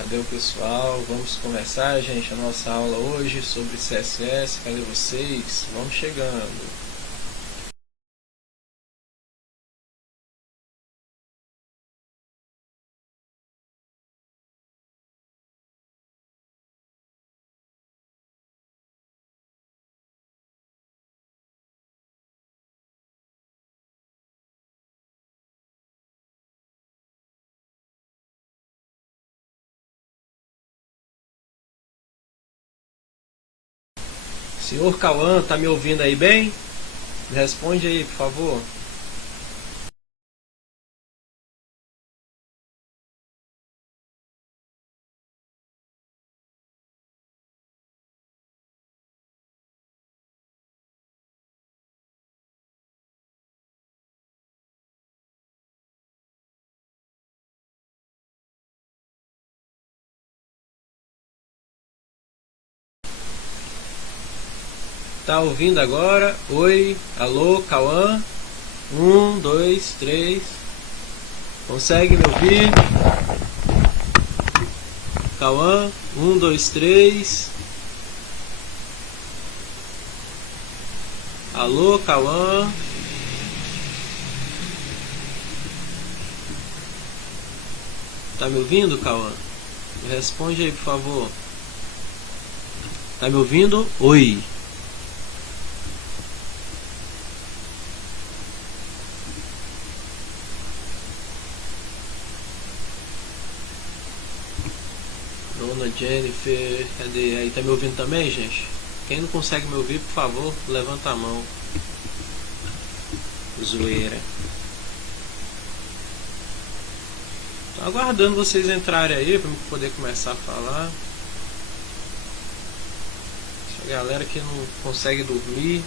Cadê o pessoal? Vamos começar, gente, a nossa aula hoje sobre CSS. Cadê vocês? Vamos chegando. Senhor Cauã, tá me ouvindo aí bem? Responde aí, por favor. Tá ouvindo agora? Oi, alô, Cauã? 1, 2, 3. Consegue me ouvir? Cauã? 1, 2, 3. Alô, Cauã? Tá me ouvindo, Cauã? Me responde aí, por favor. Tá me ouvindo? Oi. Dona Jennifer, cadê? Aí, tá me ouvindo também, gente? Quem não consegue me ouvir, por favor, levanta a mão. Zoeira. Tô aguardando vocês entrarem aí para poder começar a falar. Essa galera que não consegue dormir.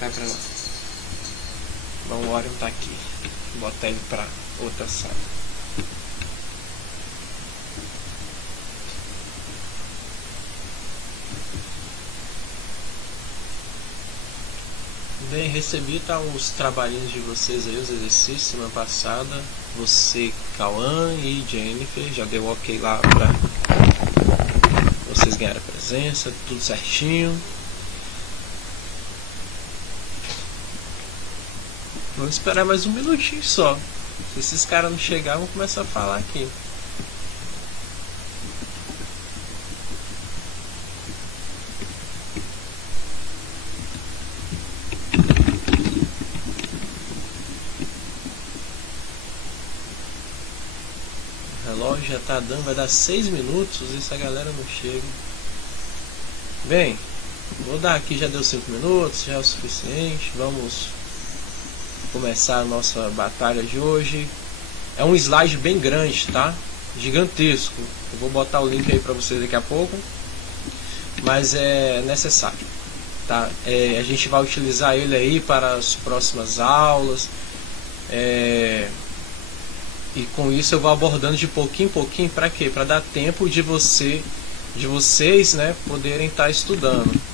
Vai pra lá. Bom, o Orion tá aqui. Vou botar ele pra outra sala. Bem, recebi os trabalhinhos de vocês aí, os exercícios semana passada. Você, Cauã e Jennifer, já deu ok lá pra vocês ganharem a presença, tudo certinho. Vamos esperar mais um minutinho só. Se esses caras não chegarem, vamos começar a falar aqui. O relógio já tá dando, vai dar 6 minutos e essa galera não chega. Bem, vou dar aqui, já deu 5 minutos, já é o suficiente. Vamos começar a nossa batalha de hoje. É um slide bem grande, tá? Gigantesco. Eu vou botar o link aí para vocês daqui a pouco, mas é necessário, tá? A gente vai utilizar ele aí para as próximas aulas, e com isso eu vou abordando de pouquinho em pouquinho. Para quê? Para dar tempo de vocês, né, poderem estar estudando.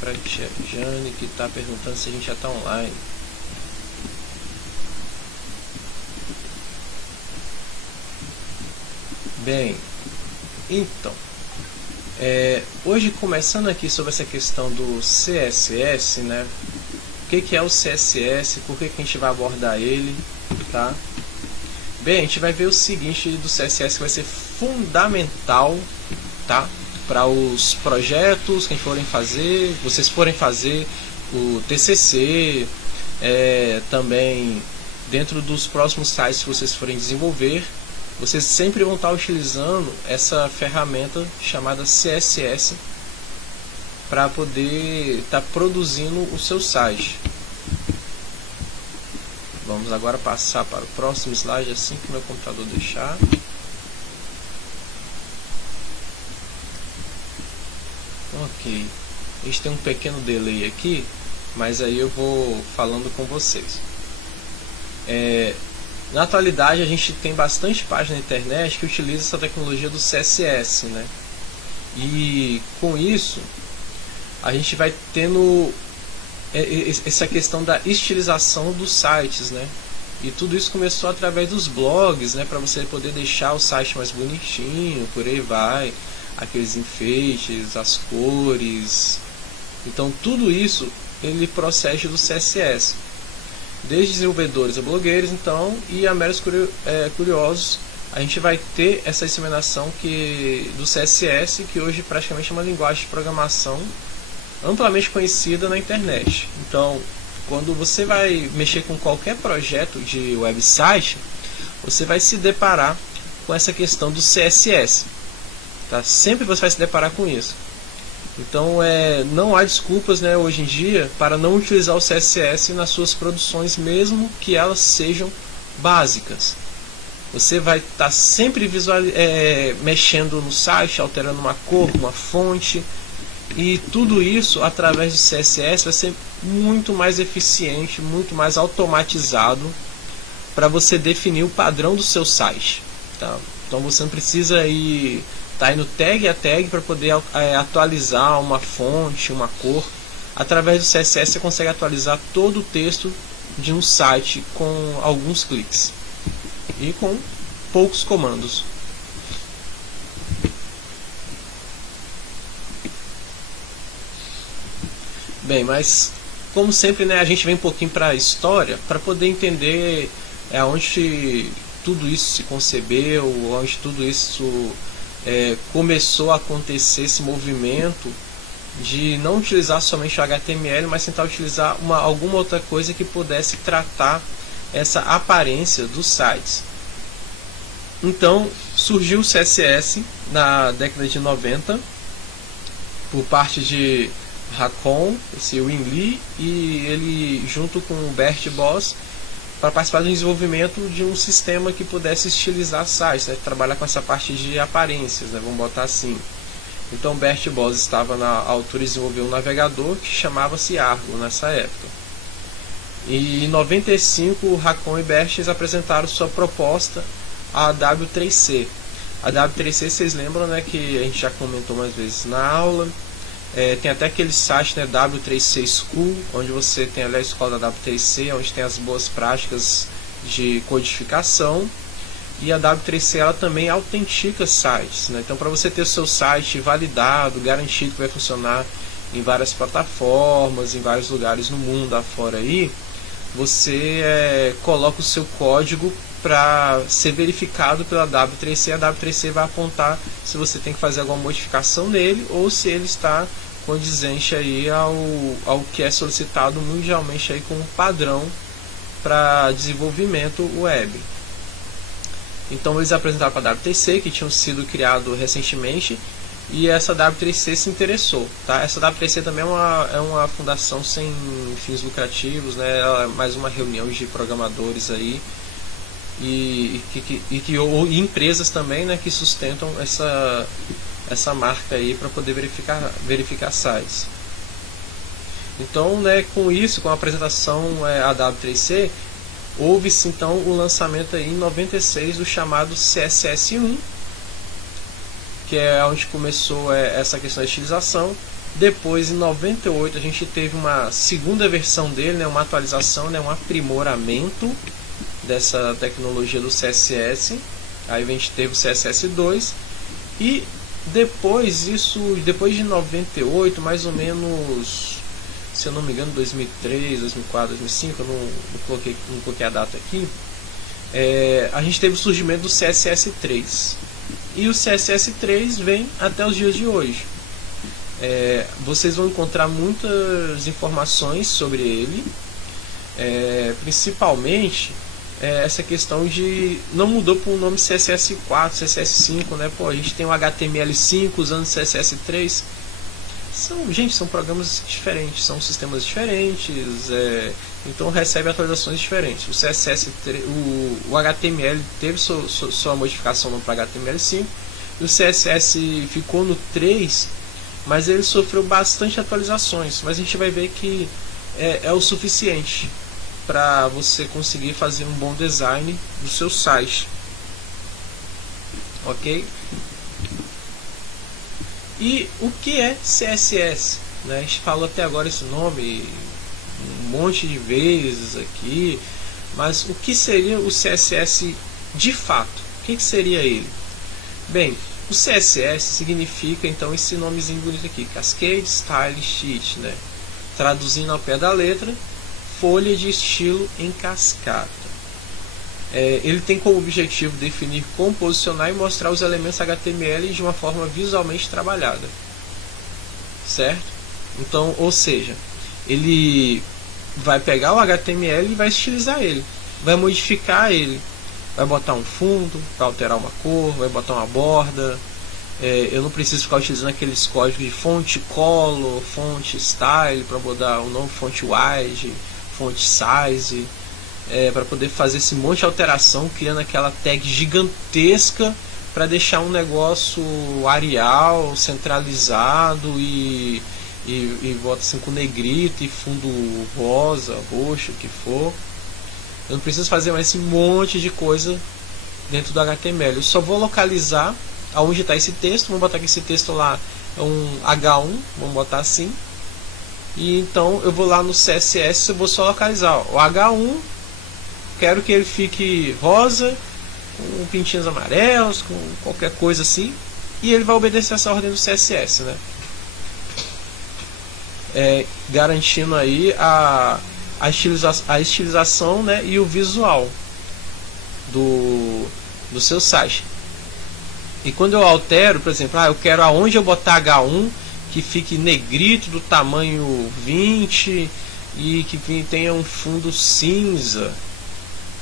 Para Tia Jane, que está perguntando se a gente já está online. Bem, então, hoje começando aqui sobre essa questão do CSS, né? O que é o CSS? Por que a gente vai abordar ele, tá? Bem, a gente vai ver o seguinte do CSS, que vai ser fundamental, tá? Para os projetos que vocês forem fazer o TCC, também dentro dos próximos sites que vocês forem desenvolver, vocês sempre vão estar utilizando essa ferramenta chamada CSS para poder estar produzindo o seu site. Vamos agora passar para o próximo slide assim que meu computador deixar. Então, Ok, a gente tem um pequeno delay aqui, mas aí eu vou falando com vocês. Na atualidade a gente tem bastante página na internet que utiliza essa tecnologia do CSS, né? E com isso a gente vai tendo essa questão da estilização dos sites, né? E tudo isso começou através dos blogs, né? Para você poder deixar o site mais bonitinho, por aí vai, aqueles enfeites, as cores. Então tudo isso ele procede do CSS. Desde desenvolvedores a blogueiros, então, e a meros curiosos, a gente vai ter essa disseminação do CSS, que hoje praticamente é uma linguagem de programação amplamente conhecida na internet. Então, quando você vai mexer com qualquer projeto de website, você vai se deparar com essa questão do CSS. Tá? Sempre você vai se deparar com isso. Então não há desculpas, né, hoje em dia para não utilizar o CSS nas suas produções, mesmo que elas sejam básicas. Você vai estar sempre mexendo no site, alterando uma cor, uma fonte, e tudo isso através do CSS vai ser muito mais eficiente, muito mais automatizado para você definir o padrão do seu site. Tá? Então você não precisa tá indo tag a tag para poder atualizar uma fonte, uma cor. Através do CSS você consegue atualizar todo o texto de um site com alguns cliques e com poucos comandos. Bem, mas como sempre, né, a gente vem um pouquinho para a história para poder entender onde tudo isso se concebeu, onde tudo isso começou a acontecer, esse movimento de não utilizar somente o HTML, mas tentar utilizar alguma outra coisa que pudesse tratar essa aparência dos sites. Então surgiu o CSS na década de 90 por parte de Racon, esse Win Lee, e ele junto com o Bert Boss para participar do desenvolvimento de um sistema que pudesse estilizar sites, né? Trabalhar com essa parte de aparências, né? Vamos botar assim. Então Bert Boss estava na altura e desenvolveu um navegador que chamava-se Argo nessa época. E em 95 Racon e Bert apresentaram sua proposta, a W3C. A W3C, vocês lembram, né, que a gente já comentou mais vezes na aula. Tem até aquele site, né, W3C School, onde você tem ali a escola da W3C, onde tem as boas práticas de codificação. E a W3C ela também autentica sites, né? Então, para você ter o seu site validado, garantido que vai funcionar em várias plataformas, em vários lugares no mundo afora aí, você coloca o seu código para ser verificado pela W3C. A W3C vai apontar se você tem que fazer alguma modificação nele ou se ele está condizente aí ao que é solicitado mundialmente aí como padrão para desenvolvimento web. Então eles apresentaram para a W3C, que tinham sido criado recentemente, e essa W3C se interessou. Tá? Essa W3C também é uma fundação sem fins lucrativos, né? Ela é mais uma reunião de programadores aí, e empresas também, né, que sustentam essa marca aí para poder verificar sites. Então, né, com isso, com a apresentação a W3C, houve-se então o lançamento aí em 96 do chamado CSS1, que é onde começou essa questão da estilização. Depois, em 98, a gente teve uma segunda versão dele, né, uma atualização, né, um aprimoramento dessa tecnologia do CSS. Aí a gente teve o CSS2 e depois de 98, mais ou menos, se eu não me engano, 2003, 2004, 2005, eu não coloquei a data aqui, a gente teve o surgimento do CSS3. E o CSS3 vem até os dias de hoje. Vocês vão encontrar muitas informações sobre ele, principalmente essa questão de não mudou para o nome CSS4, CSS5, né? Pô, a gente tem o HTML5 usando CSS3. São programas diferentes, são sistemas diferentes, então recebe atualizações diferentes. O CSS3, o HTML teve sua modificação para HTML5 e o CSS ficou no 3 mas ele sofreu bastante atualizações, mas a gente vai ver que é o suficiente para você conseguir fazer um bom design do seu site, ok? E o que é CSS? Né? A gente falou até agora esse nome um monte de vezes aqui, mas o que seria o CSS de fato? O que seria ele? Bem, o CSS significa então esse nomezinho bonito aqui, Cascade Style Sheet, né? Traduzindo ao pé da letra, folha de estilo em cascata. Ele tem como objetivo definir como posicionar e mostrar os elementos HTML de uma forma visualmente trabalhada, certo? Então, ou seja, ele vai pegar o HTML e vai estilizar ele, vai modificar ele, vai botar um fundo, vai alterar uma cor, vai botar uma borda. Eu não preciso ficar utilizando aqueles códigos de fonte color, fonte style para mudar o nome, fonte wide, fonte size, para poder fazer esse monte de alteração, criando aquela tag gigantesca para deixar um negócio Arial, centralizado e bota assim com negrito e fundo rosa, roxo, o que for. Eu não preciso fazer mais esse monte de coisa dentro do HTML. Eu só vou localizar aonde está esse texto. Vamos botar que esse texto lá é um H1, vamos botar assim. E então eu vou lá no CSS, eu vou só localizar o H1. Quero que ele fique rosa, com pintinhos amarelos, com qualquer coisa assim. E ele vai obedecer essa ordem do CSS, né? Garantindo aí a estilização, né, e o visual do seu site. E quando eu altero, por exemplo, eu quero aonde eu botar H1 que fique negrito do tamanho 20 e que tenha um fundo cinza.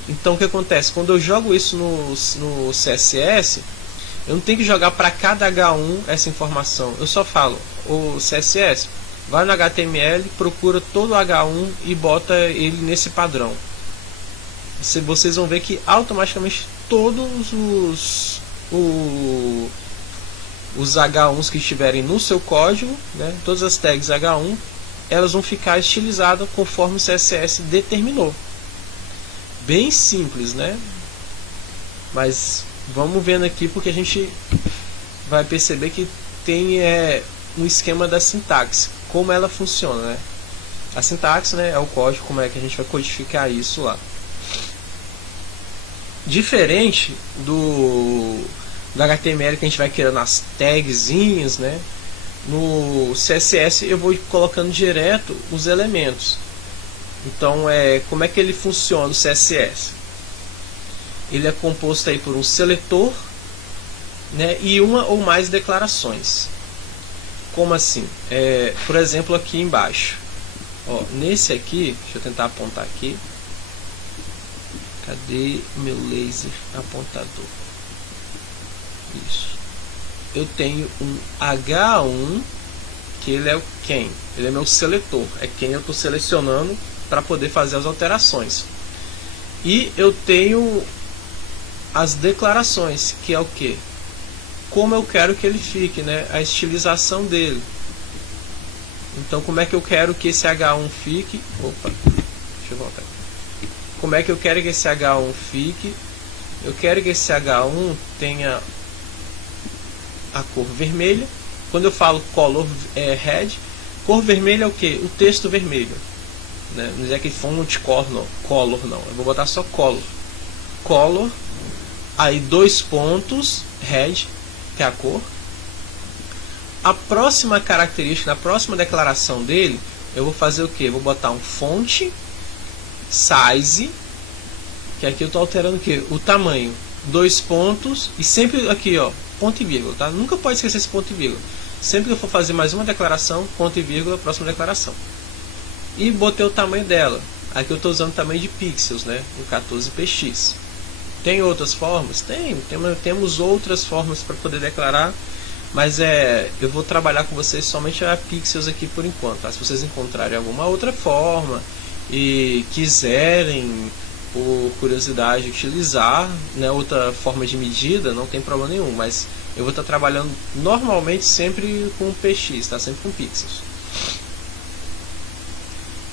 Então o que acontece? Quando eu jogo isso no CSS, eu não tenho que jogar para cada H1 essa informação. Eu só falo, o CSS, vai no HTML, procura todo o H1 e bota ele nesse padrão. Vocês vão ver que automaticamente todos os H1s que estiverem no seu código, né, todas as tags H1, elas vão ficar estilizadas conforme o CSS determinou. Bem simples, né? Mas vamos vendo aqui, porque a gente vai perceber que tem um esquema da sintaxe, como ela funciona, né? A sintaxe, né, é o código, como é que a gente vai codificar isso lá. Diferente do HTML que a gente vai criando as tagzinhas, né? No CSS eu vou colocando direto os elementos. Então, como é que ele funciona o CSS? Ele é composto aí por um seletor, né, e uma ou mais declarações. Como assim? Por exemplo, aqui embaixo. Nesse aqui, deixa eu tentar apontar aqui. Cadê meu laser apontador? Isso. Eu tenho um H1, que ele é quem? Ele é meu seletor. É quem eu estou selecionando para poder fazer as alterações. E eu tenho as declarações, que é o que? Como eu quero que ele fique, né? A estilização dele. Então, como é que eu quero que esse H1 fique? Opa, deixa eu voltar. Como é que eu quero que esse H1 fique? Eu quero que esse H1 tenha a cor vermelha. Quando eu falo color red, cor vermelha é o que? O texto vermelho. Né? Não é que fonte color não. Eu vou botar só color. Color, aí 2 pontos, red, que é a cor. A próxima característica, na próxima declaração dele, eu vou fazer o que? Eu vou botar um fonte size, que aqui eu estou alterando o que? O tamanho. 2 pontos, e sempre aqui, ponto e vírgula, tá? Nunca pode esquecer esse ponto e vírgula. Sempre que eu for fazer mais uma declaração, ponto e vírgula, próxima declaração. E botei o tamanho dela. Aqui eu estou usando o tamanho de pixels, né? O 14px. Tem outras formas? Temos outras formas para poder declarar, mas eu vou trabalhar com vocês somente a pixels aqui por enquanto. Tá? Se vocês encontrarem alguma outra forma e quiserem, por curiosidade, utilizar, né, outra forma de medida, não tem problema nenhum, mas eu vou estar trabalhando normalmente sempre com px, tá? Sempre com pixels.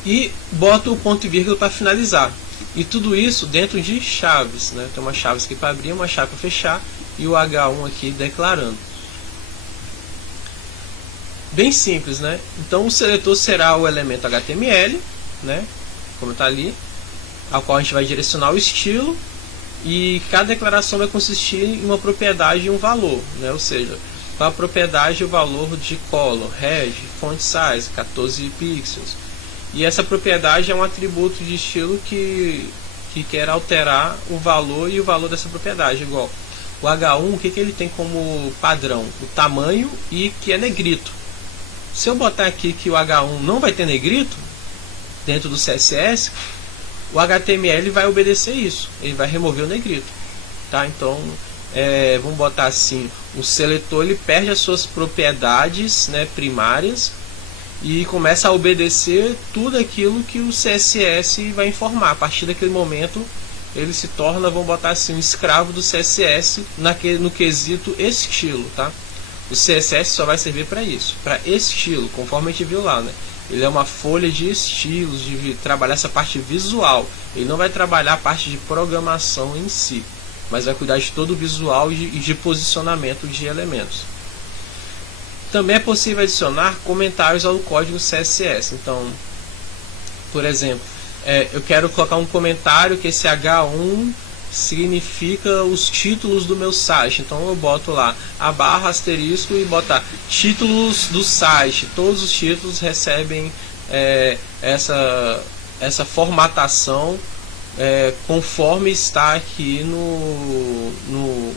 E boto o ponto e vírgula para finalizar. E tudo isso dentro de chaves, né? Tem uma chave aqui para abrir, uma chave para fechar e o H1 aqui declarando. Bem simples, né? Então o seletor será o elemento HTML, né? Como está ali, ao qual a gente vai direcionar o estilo, e cada declaração vai consistir em uma propriedade e um valor, né? Ou seja, para a propriedade o valor de color, reg, font size, 14 pixels. E essa propriedade é um atributo de estilo que quer alterar o valor e o valor dessa propriedade. Igual o H1, o que ele tem como padrão? O tamanho e que é negrito. Se eu botar aqui que o H1 não vai ter negrito, dentro do CSS, o HTML vai obedecer isso. Ele vai remover o negrito. Tá? Então, vamos botar assim, o seletor ele perde as suas propriedades, né, primárias, e começa a obedecer tudo aquilo que o CSS vai informar. A partir daquele momento, ele se torna, vamos botar assim, um escravo do CSS no quesito estilo. Tá? O CSS só vai servir para isso, para estilo, conforme a gente viu lá, né? Ele é uma folha de estilos, de trabalhar essa parte visual. Ele não vai trabalhar a parte de programação em si, mas vai cuidar de todo o visual e de posicionamento de elementos. Também é possível adicionar comentários ao código CSS. Então, por exemplo, eu quero colocar um comentário que esse H1 significa os títulos do meu site. Então eu boto lá a barra asterisco e botar títulos do site. Todos os títulos recebem essa formatação conforme está aqui no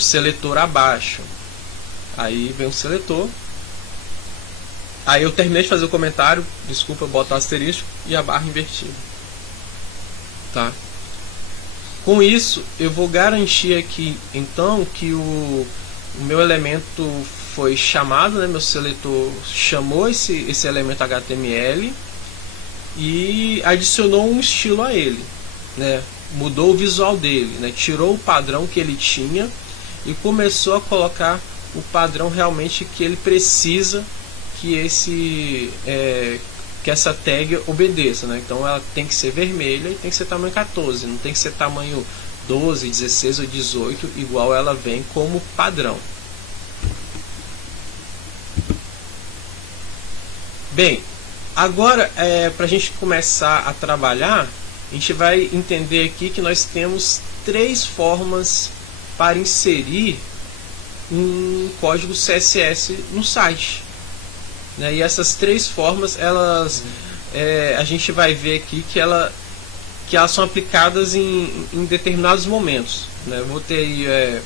seletor abaixo. Aí vem o seletor. Aí eu terminei de fazer o comentário, desculpa, eu boto o asterisco e a barra invertida. Tá? Com isso, eu vou garantir aqui, então, que o meu elemento foi chamado, né? Meu seletor chamou esse elemento HTML e adicionou um estilo a ele, né? Mudou o visual dele, né? Tirou o padrão que ele tinha e começou a colocar o padrão realmente que ele precisa que essa tag obedeça, né? Então ela tem que ser vermelha e tem que ser tamanho 14, não tem que ser tamanho 12, 16 ou 18, igual ela vem como padrão. Bem, agora para a gente começar a trabalhar, a gente vai entender aqui que nós temos 3 formas para inserir um código CSS no site, né? E essas 3 formas, a gente vai ver aqui que elas são aplicadas em determinados momentos, né? Eu vou ter aí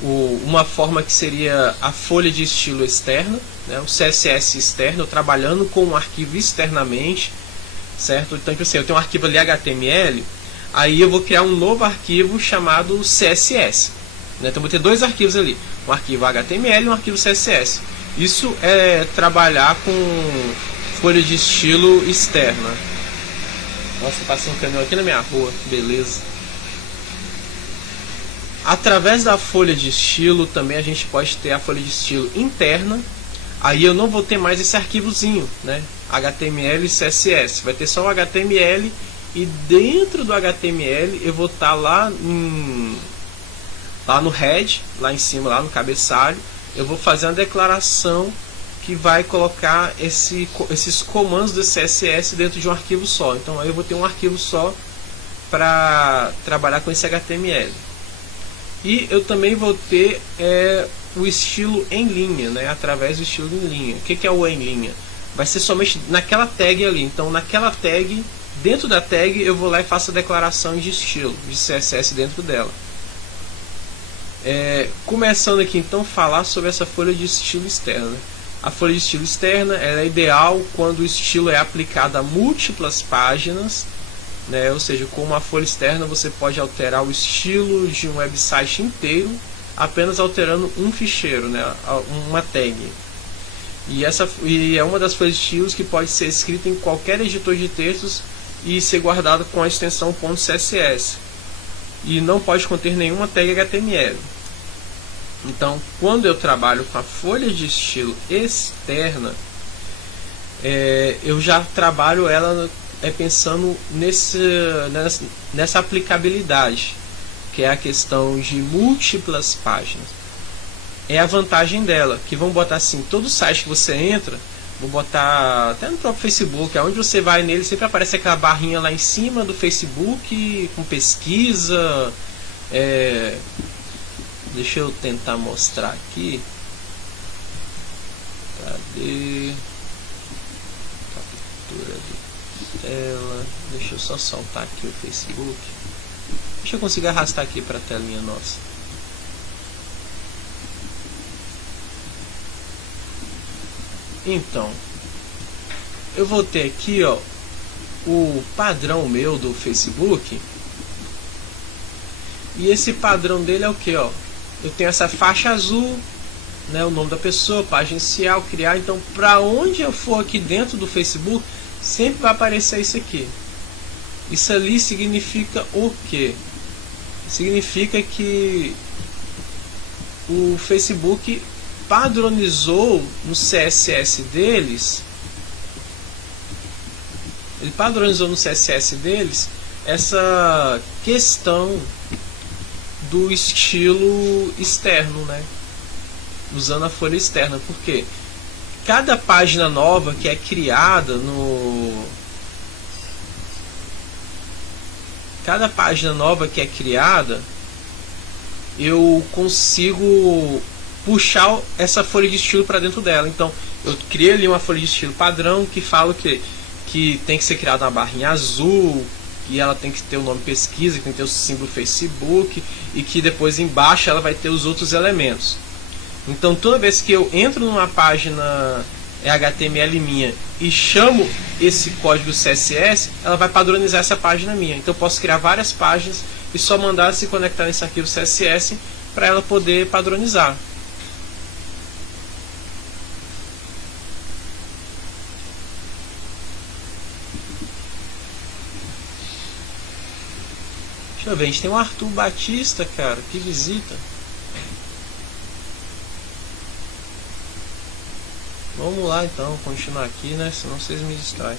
uma forma que seria a folha de estilo externa, né? O CSS externo, trabalhando com um arquivo externamente, certo? Então, assim, eu tenho um arquivo ali HTML, aí eu vou criar um novo arquivo chamado CSS, né? Então, eu vou ter 2 arquivos ali, um arquivo HTML e um arquivo CSS. Isso é trabalhar com folha de estilo externa. Nossa, passei um caminhão aqui na minha rua, beleza. Através da folha de estilo também a gente pode ter a folha de estilo interna. Aí eu não vou ter mais esse arquivozinho, né? HTML e CSS. Vai ter só o HTML e dentro do HTML eu vou estar lá no head, lá em cima, lá no cabeçalho. Eu vou fazer uma declaração que vai colocar esses comandos do CSS dentro de um arquivo só. Então aí eu vou ter um arquivo só para trabalhar com esse HTML. E eu também vou ter o estilo em linha, né? Através do estilo em linha. O que é o em linha? Vai ser somente naquela tag ali. Então naquela tag, dentro da tag, eu vou lá e faço a declaração de estilo, de CSS dentro dela. Começando aqui então falar sobre essa folha de estilo externa. A folha de estilo externa é ideal quando o estilo é aplicado a múltiplas páginas, né? Ou seja, com uma folha externa você pode alterar o estilo de um website inteiro apenas alterando um ficheiro, né? Uma tag. E é uma das folhas de estilos que pode ser escrita em qualquer editor de textos e ser guardada com a extensão .css. E não pode conter nenhuma tag HTML. Então, quando eu trabalho com a folha de estilo externa, eu já trabalho ela pensando nessa aplicabilidade, que é a questão de múltiplas páginas. É a vantagem dela, que vamos botar assim, todo site que você entra, vou botar até no próprio Facebook, aonde você vai nele, sempre aparece aquela barrinha lá em cima do Facebook, com pesquisa. Deixa eu tentar mostrar aqui. Cadê? Captura de tela. Deixa eu só soltar aqui o Facebook. Deixa eu conseguir arrastar aqui para a telinha nossa. Então, eu vou ter aqui, ó, o padrão meu do Facebook. E esse padrão dele é o que, ó? Eu tenho essa faixa azul, né, o nome da pessoa, página inicial, criar. Então, para onde eu for aqui dentro do Facebook, sempre vai aparecer isso aqui. Isso ali significa o quê? Significa que o Facebook padronizou no CSS deles. Ele padronizou no CSS deles essa questão do estilo externo, né? Usando a folha externa, porque cada página nova que é criada eu consigo puxar essa folha de estilo para dentro dela. Então, eu criei ali uma folha de estilo padrão que fala que tem que ser criada uma barrinha azul, e ela tem que ter o nome pesquisa, que tem que ter o símbolo Facebook, e que depois embaixo ela vai ter os outros elementos. Então, toda vez que eu entro numa página HTML minha e chamo esse código CSS, ela vai padronizar essa página minha. Então, eu posso criar várias páginas e só mandar se conectar nesse arquivo CSS para ela poder padronizar. Deixa eu ver, a gente tem o Arthur Batista, cara, que visita. Vamos lá então, continuar aqui, né? Senão vocês me distraem.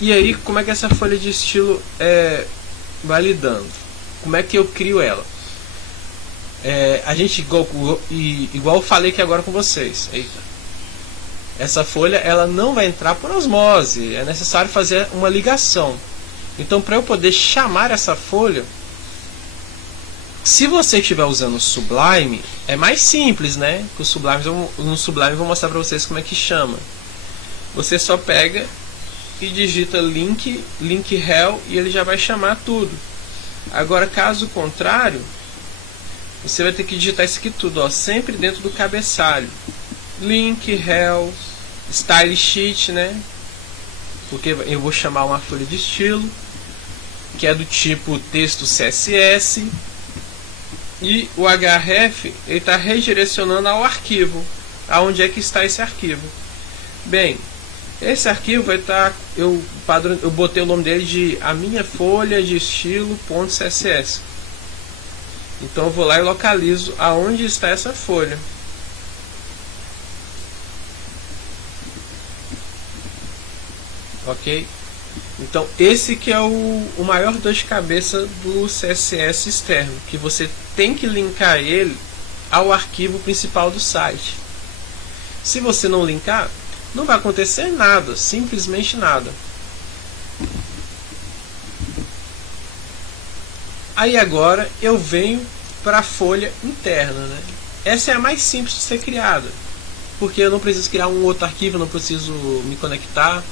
E aí, como é que essa folha de estilo vai lidando? Como é que eu crio ela? A gente, igual eu falei aqui agora com vocês. Eita. Essa folha ela não vai entrar por osmose. É necessário fazer uma ligação. Então, para eu poder chamar essa folha, se você estiver usando o Sublime, é mais simples, né? No Sublime eu vou mostrar para vocês como é que chama. Você só pega e digita link rel e ele já vai chamar tudo. Agora, caso contrário, você vai ter que digitar isso aqui tudo, ó, sempre dentro do cabeçalho. Link rel, style sheet, né? Porque eu vou chamar uma folha de estilo que é do tipo texto CSS, e o href ele está redirecionando ao arquivo, aonde é que está esse arquivo. Bem, esse arquivo vai estar, eu botei o nome dele de a minha folha de estilo.css. Então eu vou lá e localizo aonde está essa folha. Ok? Então esse que é o maior dor de cabeça do CSS externo, que você tem que linkar ele ao arquivo principal do site. Se você não linkar, não vai acontecer nada, simplesmente nada. Aí agora eu venho para a folha interna, né? Essa é a mais simples de ser criada, porque eu não preciso criar um outro arquivo, eu não preciso me conectar.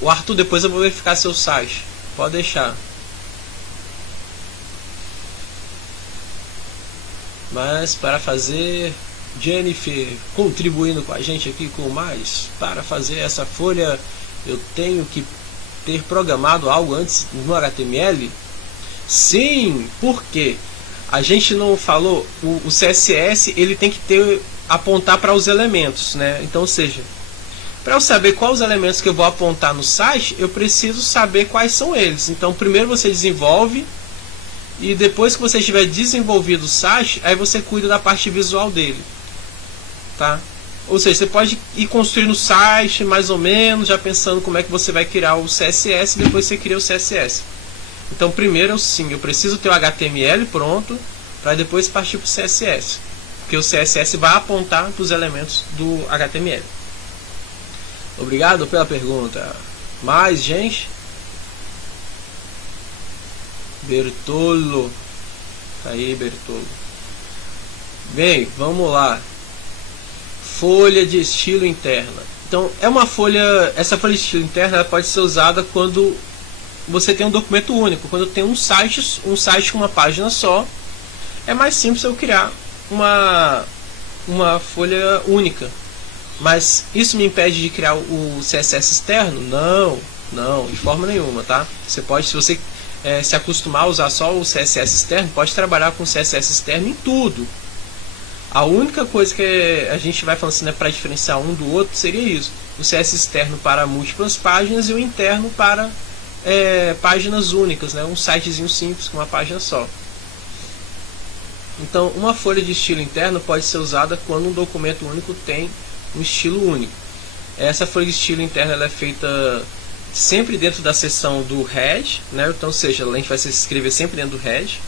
O Arthur, depois eu vou verificar seu site. Pode deixar. Mas para fazer, Jennifer contribuindo com a gente aqui com mais. Para fazer essa folha, eu tenho que ter programado algo antes no HTML? Sim, porque a gente não falou. O CSS ele tem que apontar para os elementos, né? Então, ou seja, Para eu saber quais os elementos que eu vou apontar no site, eu preciso saber quais são eles. Então, primeiro você desenvolve, e depois que você tiver desenvolvido o site, aí você cuida da parte visual dele, tá? Ou seja, você pode ir construindo o site mais ou menos, já pensando como é que você vai criar o CSS, e depois você cria o CSS. Então, primeiro eu preciso ter o HTML pronto, para depois partir para o CSS, porque o CSS vai apontar para os elementos do HTML. Obrigado pela pergunta. Mais gente? Bertolo. Tá aí, Bertolo. Bem, vamos lá. Folha de estilo interna. Então, essa folha de estilo interna ela pode ser usada quando você tem um documento único. Quando tem um site com uma página só, é mais simples eu criar uma folha única. Mas isso me impede de criar o CSS externo? Não, de forma nenhuma, tá? Você pode, se você se acostumar a usar só o CSS externo, pode trabalhar com o CSS externo em tudo. A única coisa que a gente vai falando assim, né, para diferenciar um do outro seria isso: o CSS externo para múltiplas páginas e o interno para páginas únicas, né? Um sitezinho simples com uma página só. Então, uma folha de estilo interno pode ser usada quando um documento único tem um estilo único. Essa folha de estilo interno ela é feita sempre dentro da seção do head, né? Então, ou seja, a gente vai se escrever sempre dentro do head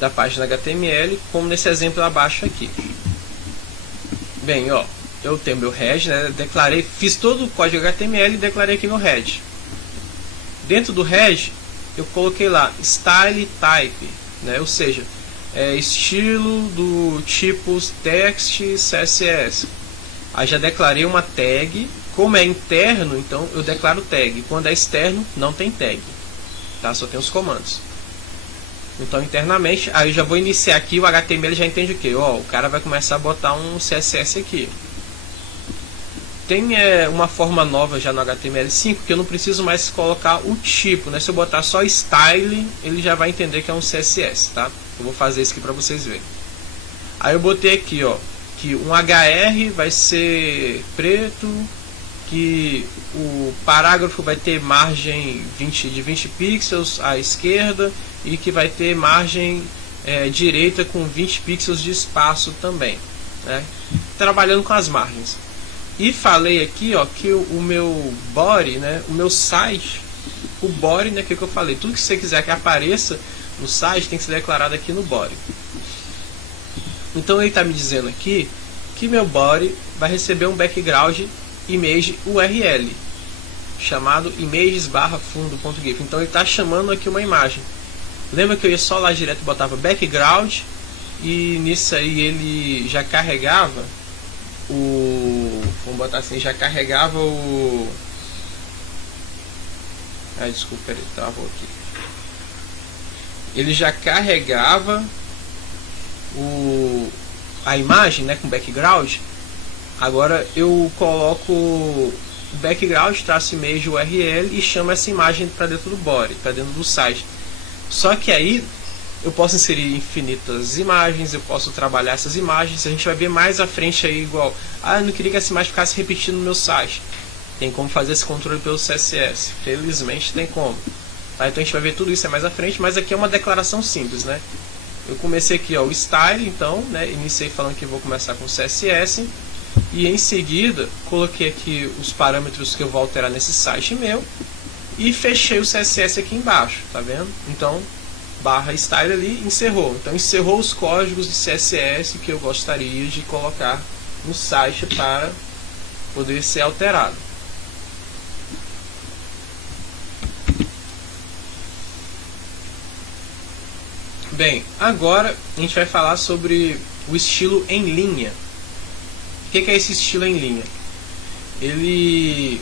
da página HTML, como nesse exemplo abaixo aqui. Bem, ó, eu tenho meu head, né? Fiz todo o código HTML e declarei aqui meu head. Dentro do head, eu coloquei lá style type, né? Ou seja, estilo do tipo text CSS. Aí já declarei uma tag. Como é interno, então eu declaro tag. Quando é externo, não tem tag, tá? Só tem os comandos. Então internamente, aí eu já vou iniciar aqui. O HTML já entende o que? O cara vai começar a botar um CSS aqui. Tem uma forma nova já no HTML5 que eu não preciso mais colocar o tipo, né? Se eu botar só style, ele já vai entender que é um CSS, tá? Eu vou fazer isso aqui para vocês verem. Aí eu botei aqui, ó, que um HR vai ser preto, que o parágrafo vai ter margem de 20 pixels à esquerda e que vai ter margem direita com 20 pixels de espaço também, né? Trabalhando com as margens. E falei aqui, ó, que o meu body, né, o meu site, o body, né, que eu falei, tudo que você quiser que apareça no site tem que ser declarado aqui no body. Então ele está me dizendo aqui que meu body vai receber um background image URL chamado images/fundo.gif. Então ele está chamando aqui uma imagem. Lembra que eu ia só lá direto e botava background, e nisso aí ele já carregava vamos botar assim, já carregava desculpa, ele travou aqui. Ele já carregava a imagem, né, com background. Agora eu coloco o background, traço image URL e chamo essa imagem para dentro do body, para dentro do site. Só que aí eu posso inserir infinitas imagens, eu posso trabalhar essas imagens. A gente vai ver mais à frente aí igual. Eu não queria que essa imagem ficasse repetindo no meu site. Tem como fazer esse controle pelo CSS. Felizmente tem como. Tá? Então a gente vai ver tudo isso mais à frente, mas aqui é uma declaração simples, né? Eu comecei aqui, ó, o style, então, né? Iniciei falando que eu vou começar com CSS. E em seguida coloquei aqui os parâmetros que eu vou alterar nesse site meu. E fechei o CSS aqui embaixo, tá vendo? Então, /style ali, encerrou. Então encerrou os códigos de CSS que eu gostaria de colocar no site para poder ser alterado. Bem, agora a gente vai falar sobre o estilo em linha. O que é esse estilo em linha? Ele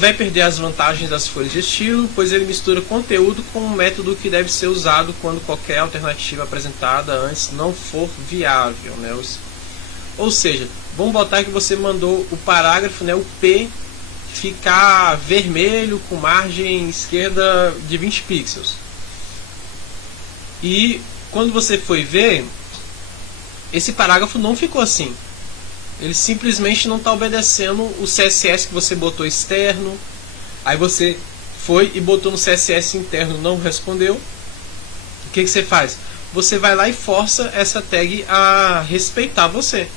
vai perder as vantagens das folhas de estilo, pois ele mistura conteúdo com um método que deve ser usado quando qualquer alternativa apresentada antes não for viável, né? Ou seja, vamos botar que você mandou o parágrafo, né, o P, ficar vermelho com margem esquerda de 20 pixels. E quando você foi ver, esse parágrafo não ficou assim. Ele simplesmente não está obedecendo o CSS que você botou externo. Aí você foi e botou no CSS interno, não respondeu. O que você faz? Você vai lá e força essa tag a respeitar você.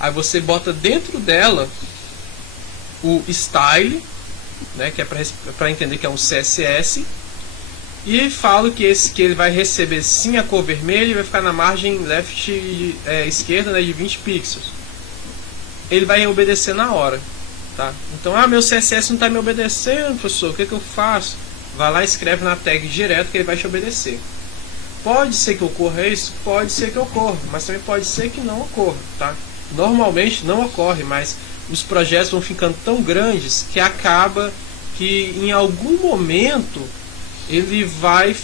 Aí você bota dentro dela o style, né, que é para entender que é um CSS, e falo que ele vai receber sim a cor vermelha e vai ficar na margem left esquerda, né, de 20 pixels. Ele vai obedecer na hora, tá? Então, meu CSS não está me obedecendo, professor, o que eu faço? Vai lá e escreve na tag direto que ele vai te obedecer. Pode ser que ocorra isso? Pode ser que ocorra, mas também pode ser que não ocorra, tá? Normalmente não ocorre, mas os projetos vão ficando tão grandes que acaba que em algum momento ele vai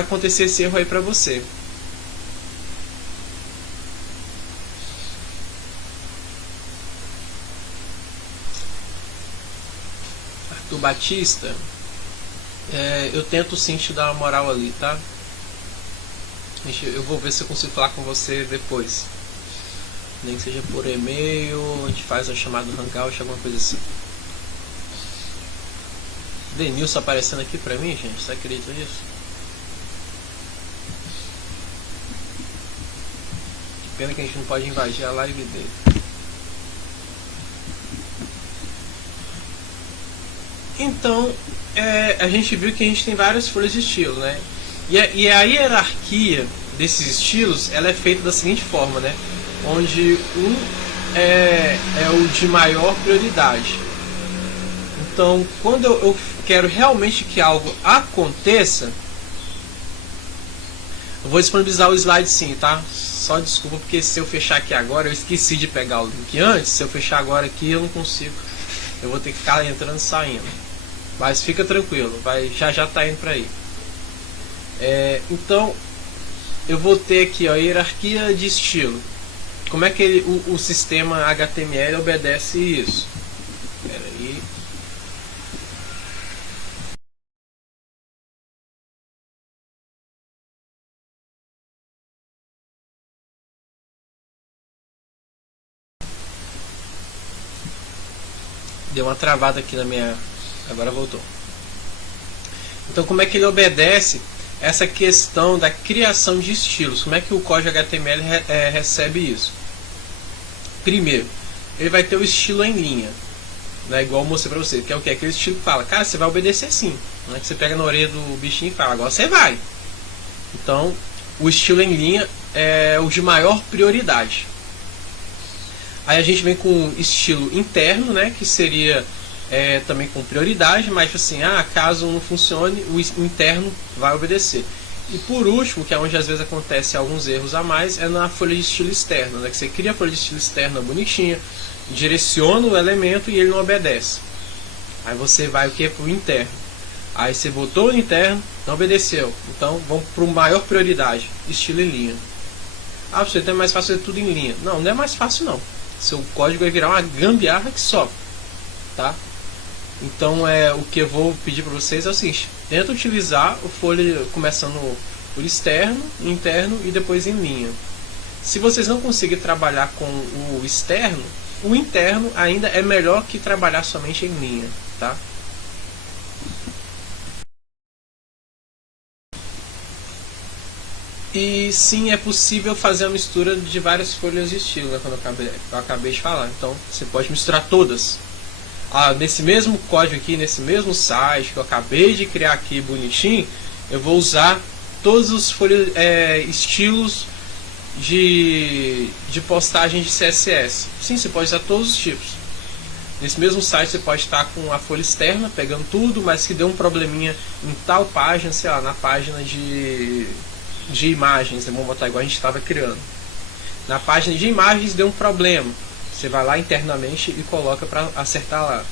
acontecer esse erro aí para você. Arthur Batista, eu tento sim te dar uma moral ali, tá? Eu vou ver se eu consigo falar com você depois. Nem que seja por e-mail, a gente faz a chamada Hangout, alguma coisa assim. Denilson aparecendo aqui pra mim, gente, você acredita nisso? Que pena que a gente não pode invadir a live dele. Então, a gente viu que a gente tem várias folhas de estilo, né? E a hierarquia desses estilos, ela é feita da seguinte forma, né? Onde um é o de maior prioridade. Então, quando eu quero realmente que algo aconteça, eu vou disponibilizar o slide sim, tá? Só desculpa, porque se eu fechar aqui agora, eu esqueci de pegar o link antes. Se eu fechar agora aqui, eu não consigo. Eu vou ter que ficar entrando e saindo. Mas fica tranquilo, já tá indo para aí. Então, eu vou ter aqui a hierarquia de estilo. Como é que o sistema HTML obedece isso? Espera aí. Deu uma travada aqui na minha... Agora voltou. Então, como é que ele obedece essa questão da criação de estilos? Como é que o código HTML recebe isso? Primeiro, ele vai ter o estilo em linha, né? Igual eu mostrei pra você, que é o que? Aquele estilo que fala, cara, você vai obedecer sim, né? Que você pega na orelha do bichinho e fala, agora você vai. Então, o estilo em linha é o de maior prioridade. Aí a gente vem com o estilo interno, né? Que seria também com prioridade, mas assim, caso não funcione, o interno vai obedecer. E por último, que é onde às vezes acontece alguns erros a mais, é na folha de estilo externo, né? Que você cria a folha de estilo externa bonitinha, direciona o elemento e ele não obedece. Aí você vai o que? Para o interno. Aí você botou no interno, não obedeceu. Então vamos para o maior prioridade, estilo em linha. Você tem mais fácil fazer tudo em linha. Não é mais fácil não. Seu código vai virar uma gambiarra que só, tá? Então o que eu vou pedir para vocês é o seguinte: tenta utilizar o folha começando por externo, interno e depois em linha. Se vocês não conseguirem trabalhar com o externo, o interno ainda é melhor que trabalhar somente em linha, tá? E sim, é possível fazer a mistura de várias folhas de estilo, né, quando eu acabei de falar. Então você pode misturar todas. Nesse mesmo código aqui, nesse mesmo site que eu acabei de criar aqui bonitinho, eu vou usar todos os estilos de postagem de CSS. Sim, você pode usar todos os tipos. Nesse mesmo site você pode estar com a folha externa, pegando tudo, mas que deu um probleminha em tal página, sei lá, na página de imagens, vamos botar igual a gente estava criando. Na página de imagens deu um problema. Você vai lá internamente e coloca para acertar lá.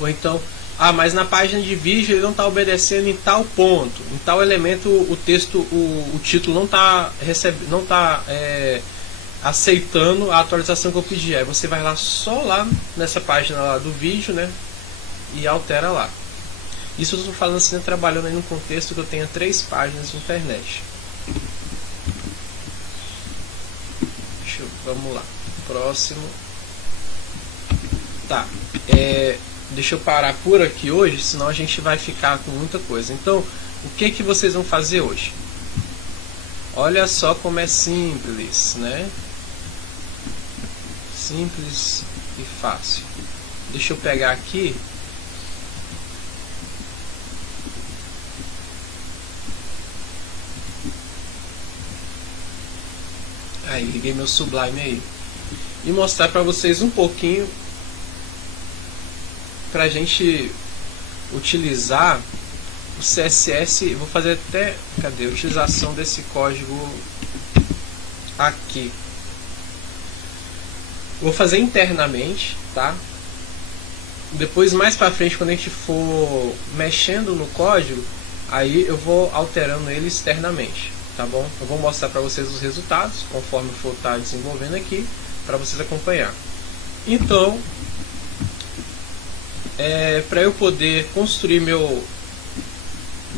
Ou então, mas na página de vídeo ele não está obedecendo em tal ponto, em tal elemento o texto, o título não está aceitando a atualização que eu pedi. Aí você vai lá só lá nessa página lá do vídeo, né, e altera lá. Isso eu estou falando assim, trabalhando aí num contexto que eu tenha 3 páginas de internet. Deixa vamos lá, próximo. Tá, deixa eu parar por aqui hoje, senão a gente vai ficar com muita coisa. Então, o que que vocês vão fazer hoje? Olha só como é simples, né? Simples e fácil. Deixa eu pegar aqui. Aí, liguei meu Sublime aí. E mostrar para vocês um pouquinho para a gente utilizar o CSS. Vou fazer até, cadê? A utilização desse código aqui. Vou fazer internamente, tá? Depois, mais para frente, quando a gente for mexendo no código, aí eu vou alterando ele externamente, tá bom? Eu vou mostrar para vocês os resultados conforme for estar desenvolvendo aqui, para vocês acompanhar. Então, para eu poder construir meu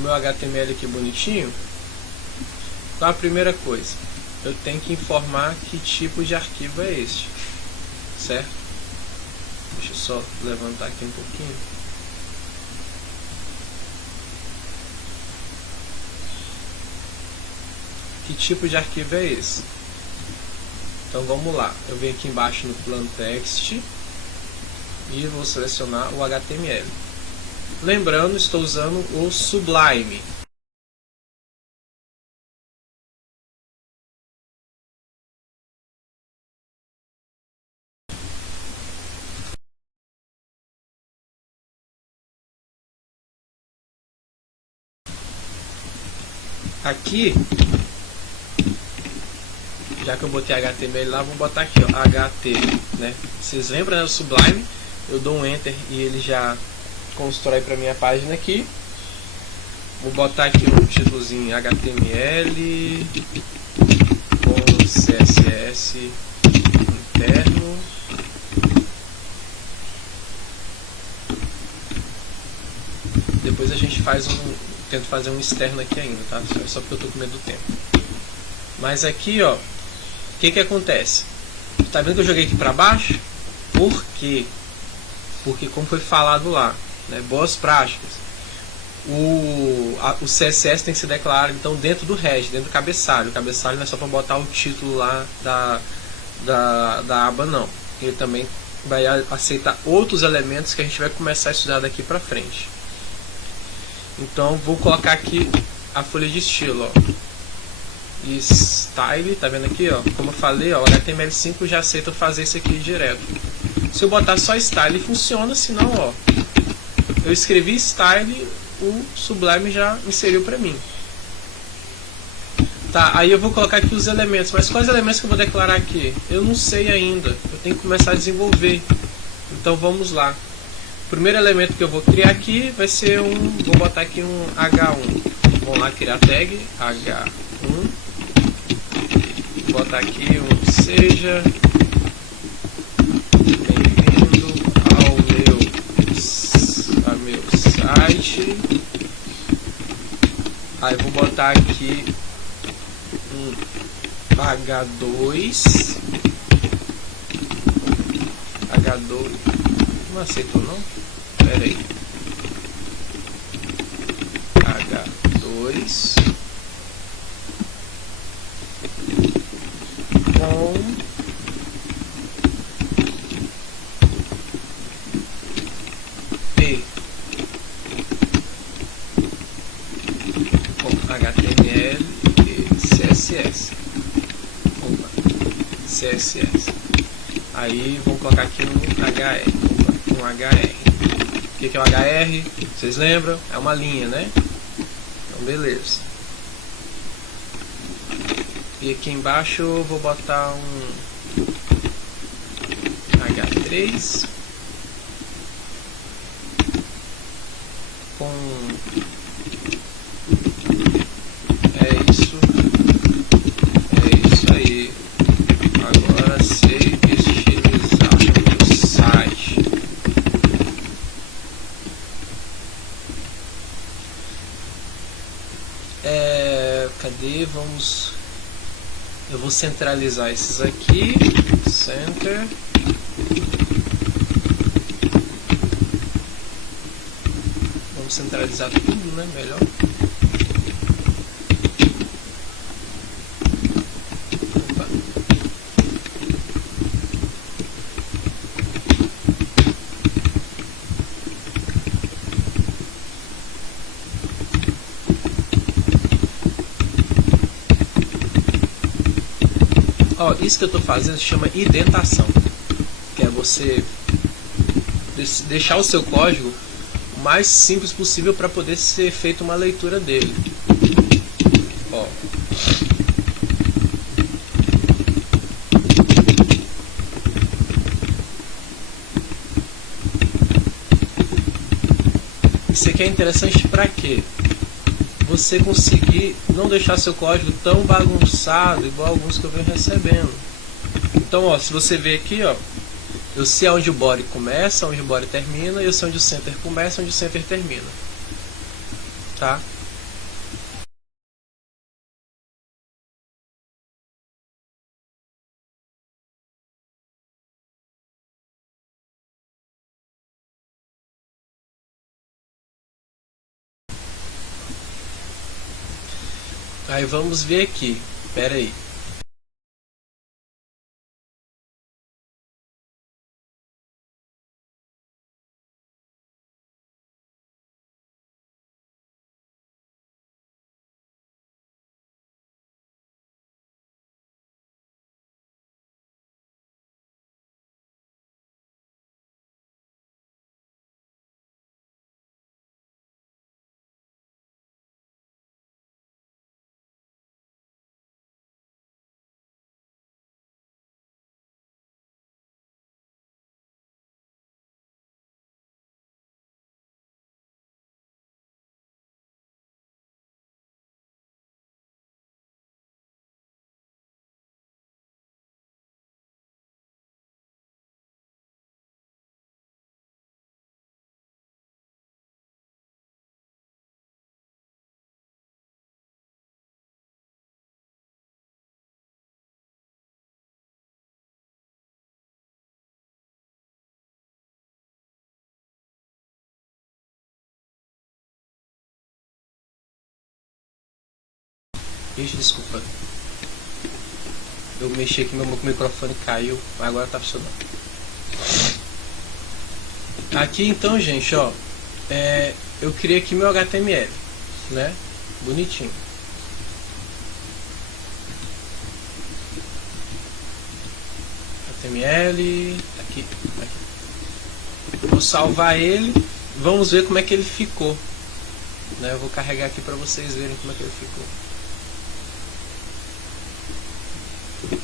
HTML aqui bonitinho, então a primeira coisa, eu tenho que informar que tipo de arquivo é este, certo? Deixa eu só levantar aqui um pouquinho. Que tipo de arquivo é esse? Então vamos lá, eu venho aqui embaixo no Plain Text e vou selecionar o HTML. Lembrando, estou usando o Sublime. Aqui, já que eu botei HTML lá, vou botar aqui, ó, HT, né? Vocês lembram, né, do Sublime? Eu dou um Enter e ele já constrói para minha página aqui. Vou botar aqui um títulozinho HTML com CSS interno. Depois a gente faz tento fazer um externo aqui ainda, tá? Só porque eu tô com medo do tempo. Mas aqui, ó, o que que acontece? Tá vendo que eu joguei aqui para baixo? Por quê? Porque, como foi falado lá, né, boas práticas, o CSS tem que ser declarado então dentro do head, dentro do cabeçalho. O cabeçalho não é só para botar o título lá da aba, não. Ele também vai aceitar outros elementos que a gente vai começar a estudar daqui para frente. Então vou colocar aqui a folha de estilo, ó. Style, tá vendo aqui, ó? Como eu falei, ó, o HTML5 já aceita fazer isso aqui direto. Se eu botar só style funciona, senão, ó, eu escrevi style, o Sublime já inseriu para mim. Tá, aí eu vou colocar aqui os elementos, mas quais elementos que eu vou declarar aqui? Eu não sei ainda, eu tenho que começar a desenvolver. Então vamos lá. O primeiro elemento que eu vou criar aqui vai ser vou botar aqui um H1. Vamos lá, criar tag H1. Vou botar aqui seja bem-vindo ao meu site. Aí vou botar aqui um H2. Não aceitou não? Pera aí. H2 com P com HTML e CSS. Opa, CSS. Aí vamos colocar aqui um HR. Um HR. O que é o HR? Vocês lembram? É uma linha, né? Então beleza. E aqui embaixo eu vou botar um H3 com é isso aí. Agora sei estilizar o site. Cadê? Vamos Eu vou centralizar esses aqui, center. Vamos centralizar tudo, né? Melhor. Opa. Ó, isso que eu estou fazendo se chama indentação, que é você deixar o seu código o mais simples possível para poder ser feita uma leitura dele. Ó. Isso aqui é interessante para quê? Você conseguir não deixar seu código tão bagunçado igual alguns que eu venho recebendo. Então, ó, se você ver aqui, ó, eu sei onde o body começa, onde o body termina, e eu sei onde o center começa, onde o center termina. Tá? Aí vamos ver aqui. Pera aí. Ixi, desculpa. Eu mexi aqui, meu microfone caiu, mas agora tá funcionando. Aqui então, gente, ó, eu criei aqui meu HTML, né? Bonitinho. HTML, aqui. Vou salvar ele, vamos ver como é que ele ficou, né? Eu vou carregar aqui para vocês verem como é que ele ficou.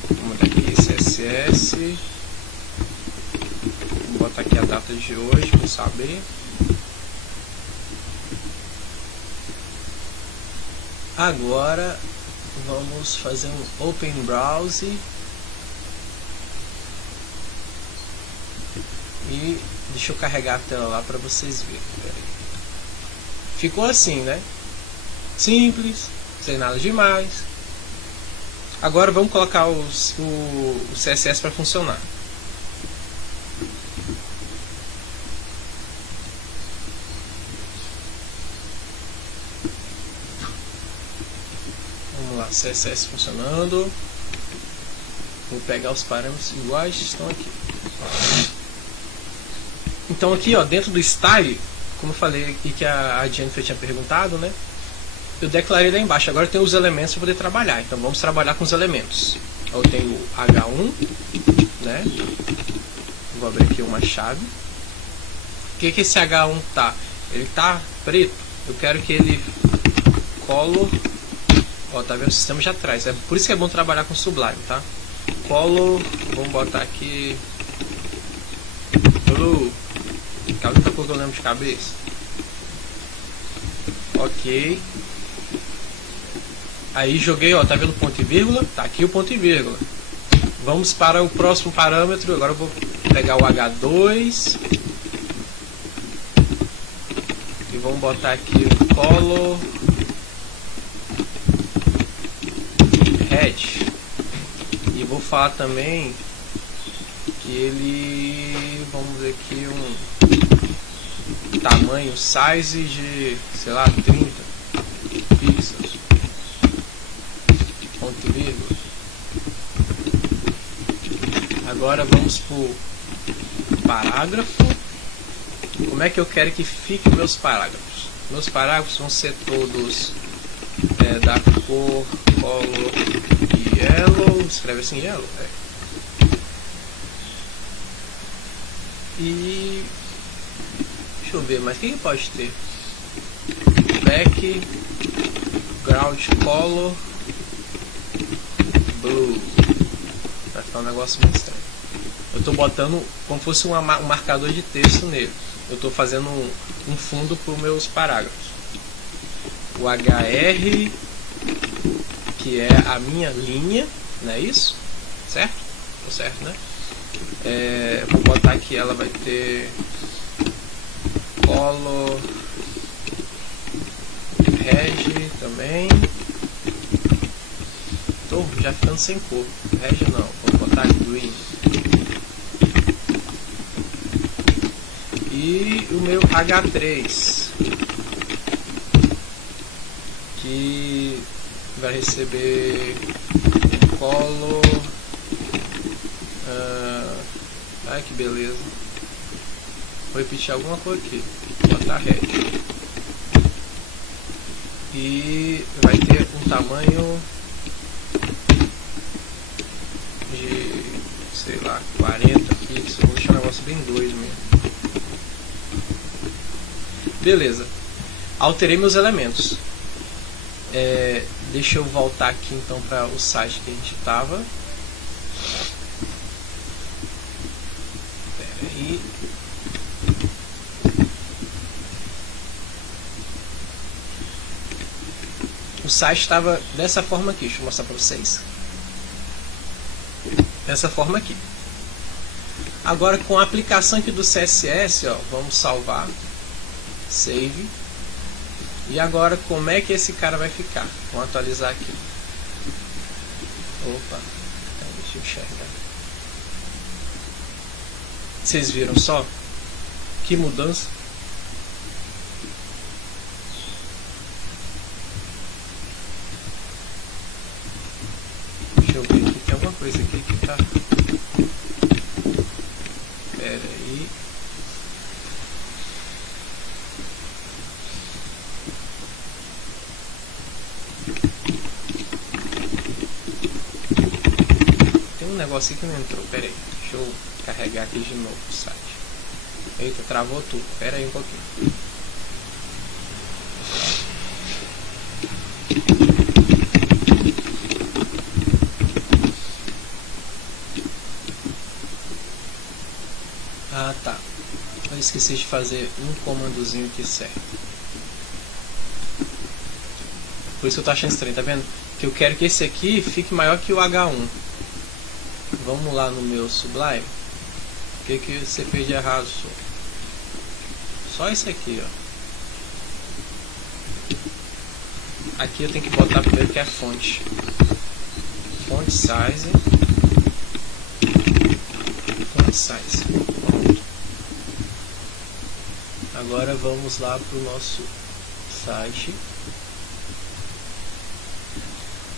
Vamos aqui, CSS. Vou botar aqui a data de hoje para saber. Agora vamos fazer um Open Browse e deixa eu carregar a tela lá para vocês verem. Ficou assim, né? Simples, sem nada demais. Agora vamos colocar o CSS para funcionar. Vamos lá, CSS funcionando. Vou pegar os parâmetros iguais que estão aqui. Então aqui, ó, dentro do style, como eu falei aqui que a Jennifer tinha perguntado, né? Eu declarei lá embaixo. Agora eu tenho os elementos para poder trabalhar. Então vamos trabalhar com os elementos. Eu tenho o H1, né? Vou abrir aqui uma chave. O que esse H1 tá? Ele tá preto. Eu quero que ele color. Ó, tá vendo? O sistema já traz. É por isso que é bom trabalhar com Sublime, tá? Color. Vamos botar aqui. A única coisa que eu lembro de cabeça. Ok. Aí joguei, ó, tá vendo ponto e vírgula? Tá aqui o ponto e vírgula. Vamos para o próximo parâmetro. Agora eu vou pegar o H2 e vamos botar aqui o color red. E vou falar também que ele, vamos ver aqui, um tamanho, size de, sei lá, 30 pixels, ponto vírgula. Agora vamos pro parágrafo. Como é que eu quero que fiquem meus parágrafos? Meus parágrafos vão ser todos da cor color yellow, escreve assim yellow, E deixa eu ver, mas o que pode ter? Background color blue. Vai ficar um negócio muito estranho. Eu estou botando como fosse um marcador de texto nele. Eu estou fazendo um fundo para os meus parágrafos. O HR, que é a minha linha, não é isso? Certo? Tô certo, né? Vou botar aqui, ela vai ter color reg também. Tô já ficando sem cor. Reg não, vou botar green. E o meu H3, que vai receber color. Ai, que beleza. Vou repetir alguma coisa aqui. Vou botar red. E vai ter um tamanho de, sei lá, 40 pixels. Vou deixar um negócio bem doido mesmo. Beleza. Alterei meus elementos. Deixa eu voltar aqui então para o site que a gente estava. Peraí. O site estava dessa forma aqui. Deixa eu mostrar para vocês. Dessa forma aqui. Agora com a aplicação aqui do CSS, ó, vamos salvar. Save. E agora como é que esse cara vai ficar? Vamos atualizar aqui. Opa, deixa eu enxergar. Vocês viram só? Que mudança. Deixa eu ver aqui, tem alguma coisa aqui que tá. Pera aí. Um negócio aqui que não entrou, pera aí, deixa eu carregar aqui de novo o site. Eita, travou tudo, pera aí um pouquinho. Ah tá, eu esqueci de fazer um comandozinho aqui certo. Por isso que eu tô achando estranho, tá vendo? Que eu quero que esse aqui fique maior que o H1. Vamos lá no meu Sublime. O que você fez de errado, senhor? Só isso aqui, ó. Aqui eu tenho que botar primeiro que é a fonte. Font size. Font size. Pronto. Agora vamos lá pro nosso site.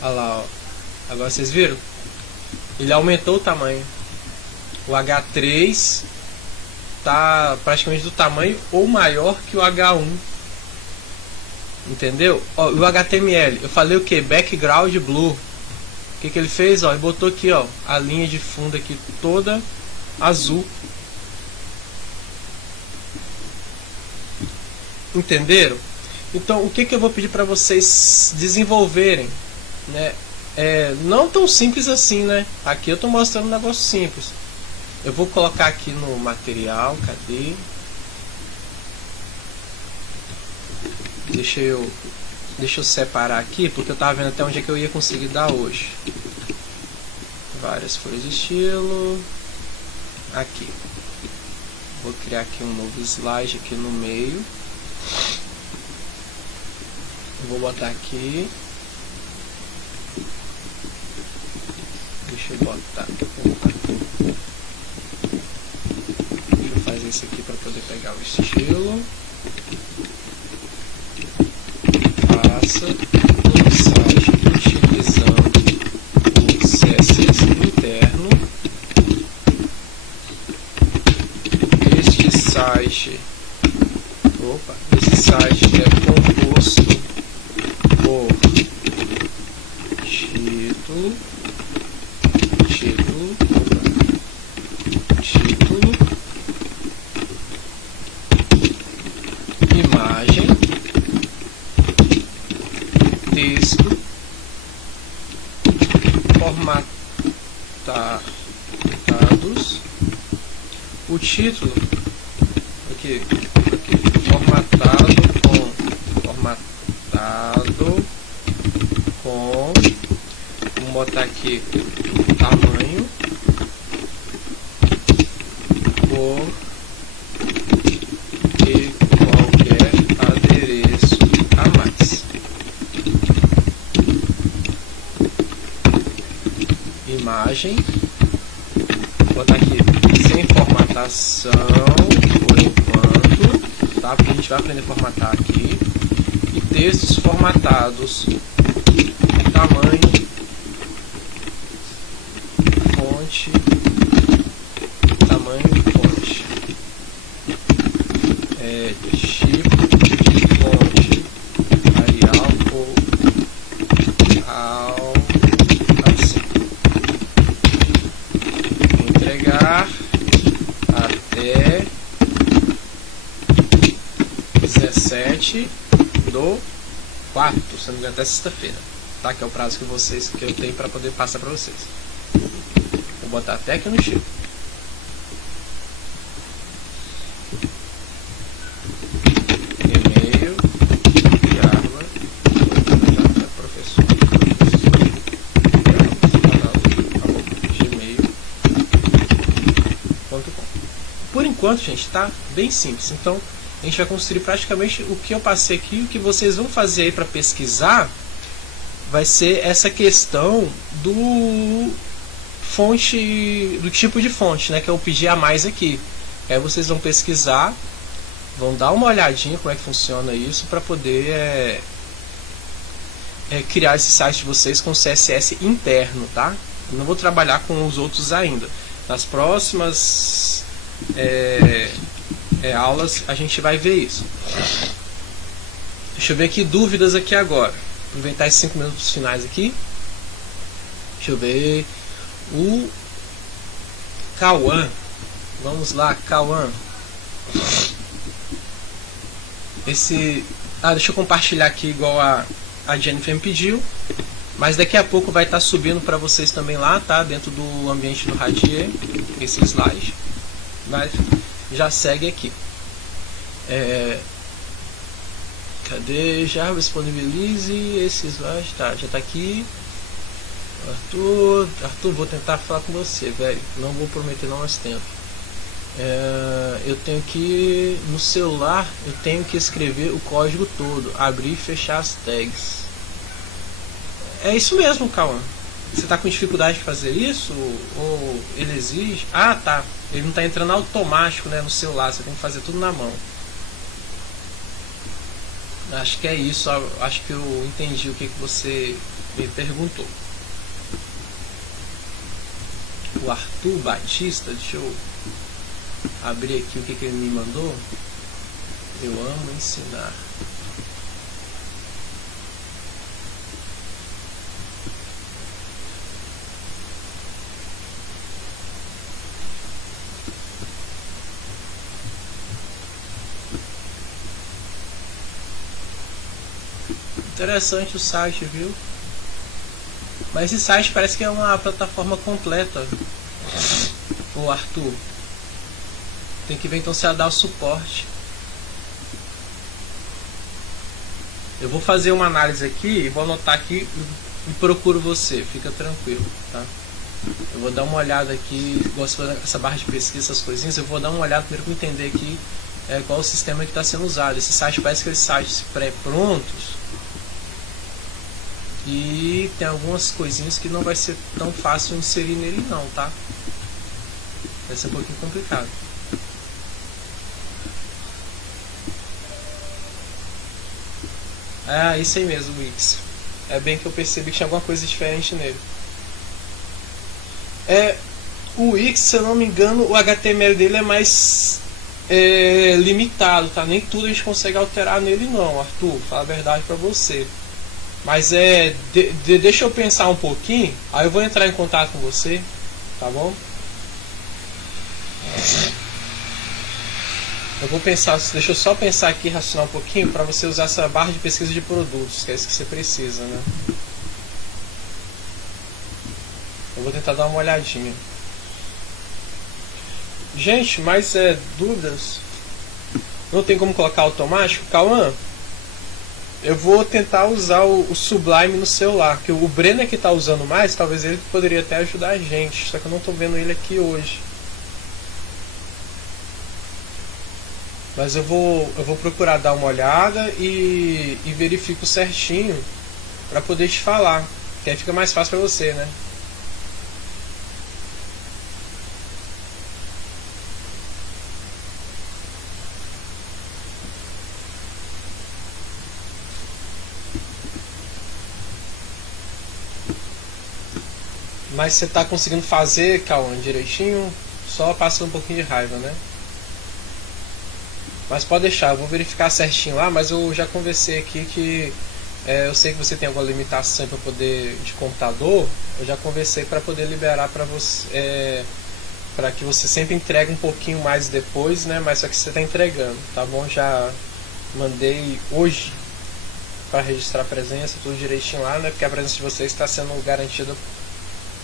Olha lá, ó. Agora vocês viram? Ele aumentou o tamanho. O H3 tá praticamente do tamanho ou maior que o H1. Entendeu? Ó, o HTML, eu falei o que? Background blue. O que ele fez? Ó, ele botou aqui, ó, a linha de fundo aqui toda azul. Entenderam? Então, o que eu vou pedir para vocês desenvolverem, né? Não tão simples assim, né? Aqui eu estou mostrando um negócio simples. Eu vou colocar aqui no material, cadê? Deixa eu separar aqui, porque eu estava vendo até onde é que eu ia conseguir dar hoje. Várias folhas de estilo. Aqui. Vou criar aqui um novo slide aqui no meio. Eu vou botar aqui. Deixa Deixa eu botar. Deixa eu fazer isso aqui para poder pegar o estilo. Faça um site utilizando o CSS interno. Este site é composto por título, imagem, texto, formatados, o título aqui formatado com vamos botar aqui tamanho por e qualquer adereço a mais. Imagem, vou botar aqui sem formatação por enquanto, tá? Porque a gente vai aprender a formatar aqui. E textos formatados, tamanho, fonte, tipo de fonte, Arial ou assim. Entregar até 17/4, se não me engano, até sexta-feira, tá? Que é o prazo que eu tenho para poder passar para vocês. Vou botar até aqui no chip. E-mail Java professor gmail.com. Por enquanto, gente, tá bem simples. Então a gente vai construir praticamente o que eu passei aqui. O que vocês vão fazer aí para pesquisar vai ser essa questão do fonte, do tipo de fonte, né, que eu pedi a mais aqui. Aí vocês vão pesquisar, vão dar uma olhadinha como é que funciona isso para poder criar esse site de vocês com CSS interno, tá? Eu não vou trabalhar com os outros ainda. Nas próximas aulas a gente vai ver isso. Deixa eu ver aqui dúvidas aqui agora. Aproveitar esses 5 minutos finais aqui. Deixa eu ver. O Cauã. Vamos lá, Cauã. Deixa eu compartilhar aqui igual a Jennifer me pediu. Mas daqui a pouco vai estar subindo para vocês também lá, tá? Dentro do ambiente do Radier, esse slide. Mas já segue aqui. Cadê? Já disponibilize esse slide. Tá, já tá aqui. Arthur, vou tentar falar com você, velho. Não vou prometer não mais tempo. Eu tenho que no celular eu tenho que escrever o código todo, abrir e fechar as tags. É isso mesmo, Cauã. Você está com dificuldade de fazer isso? Ou ele exige? Ah, tá. Ele não está entrando automático, né, no celular. Você tem que fazer tudo na mão. Acho que é isso. Acho que eu entendi o que você me perguntou. O Arthur Batista, deixa eu abrir aqui o que ele me mandou. Eu amo ensinar. Interessante o site, viu? Mas esse site parece que é uma plataforma completa. O Arthur tem que ver então se ela dá o suporte. Eu vou fazer uma análise aqui e vou anotar aqui e procuro você. Fica tranquilo, tá? Eu vou dar uma olhada aqui, gosto dessa barra de pesquisa, essas coisinhas. Eu vou dar uma olhada primeiro para entender aqui qual o sistema que está sendo usado. Esse site parece que esses sites pré-prontos E tem algumas coisinhas que não vai ser tão fácil inserir nele não, tá? Vai ser um pouquinho complicado. Ah, isso aí mesmo, o Wix. É bem que eu percebi que tinha alguma coisa diferente nele. O Wix, se eu não me engano, o HTML dele é mais limitado, tá? Nem tudo a gente consegue alterar nele não, Arthur, fala a verdade pra você. Mas deixa eu pensar um pouquinho, aí eu vou entrar em contato com você, tá bom? Deixa eu só pensar aqui, raciocinar um pouquinho para você usar essa barra de pesquisa de produtos, que é isso que você precisa, né? Eu vou tentar dar uma olhadinha. Gente, mas dúvidas? Não tem como colocar automático? Cauã, eu vou tentar usar o Sublime no celular, que o Breno é que está usando mais, talvez ele poderia até ajudar a gente, só que eu não estou vendo ele aqui hoje. Mas eu vou procurar dar uma olhada e verifico certinho para poder te falar, que aí fica mais fácil para você, né? Mas você tá conseguindo fazer, Cauã, direitinho? Só passando um pouquinho de raiva, né? Mas pode deixar, eu vou verificar certinho lá, mas eu já conversei aqui que eu sei que você tem alguma limitação para poder de computador, eu já conversei para poder liberar para você, para que você sempre entregue um pouquinho mais depois, né? Mas só que você está entregando, tá bom? Já mandei hoje para registrar a presença, tudo direitinho lá, né? Porque a presença de vocês está sendo garantida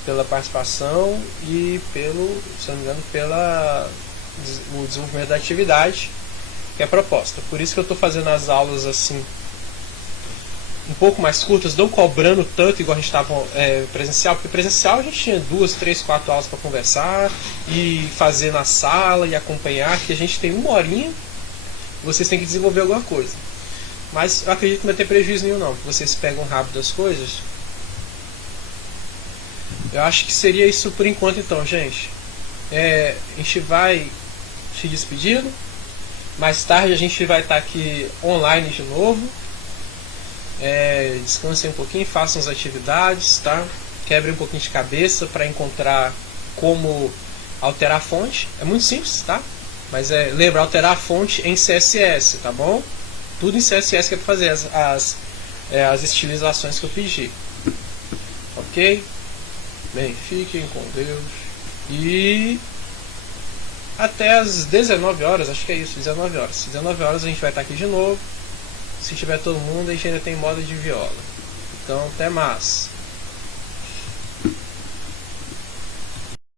pela participação e pelo, se não me engano, o desenvolvimento da atividade que é proposta. Por isso que eu estou fazendo as aulas assim um pouco mais curtas, não cobrando tanto igual a gente estava presencial, porque presencial a gente tinha 2, 3, 4 aulas para conversar e fazer na sala e acompanhar, que a gente tem uma horinha, vocês têm que desenvolver alguma coisa. Mas eu acredito que não vai ter prejuízo nenhum não, porque vocês pegam rápido as coisas. Eu acho que seria isso por enquanto então, gente. A gente vai se despedindo. Mais tarde a gente vai estar aqui online de novo. Descansem um pouquinho, façam as atividades, tá? Quebrem um pouquinho de cabeça para encontrar como alterar a fonte. É muito simples, tá? Mas lembra, alterar a fonte em CSS, tá bom? Tudo em CSS que é para fazer as estilizações que eu pedi. Ok? Bem, fiquem com Deus. E até as 19 horas, acho que é isso, 19 horas. 19 horas a gente vai estar aqui de novo. Se tiver todo mundo, a gente ainda tem moda de viola. Então, até mais.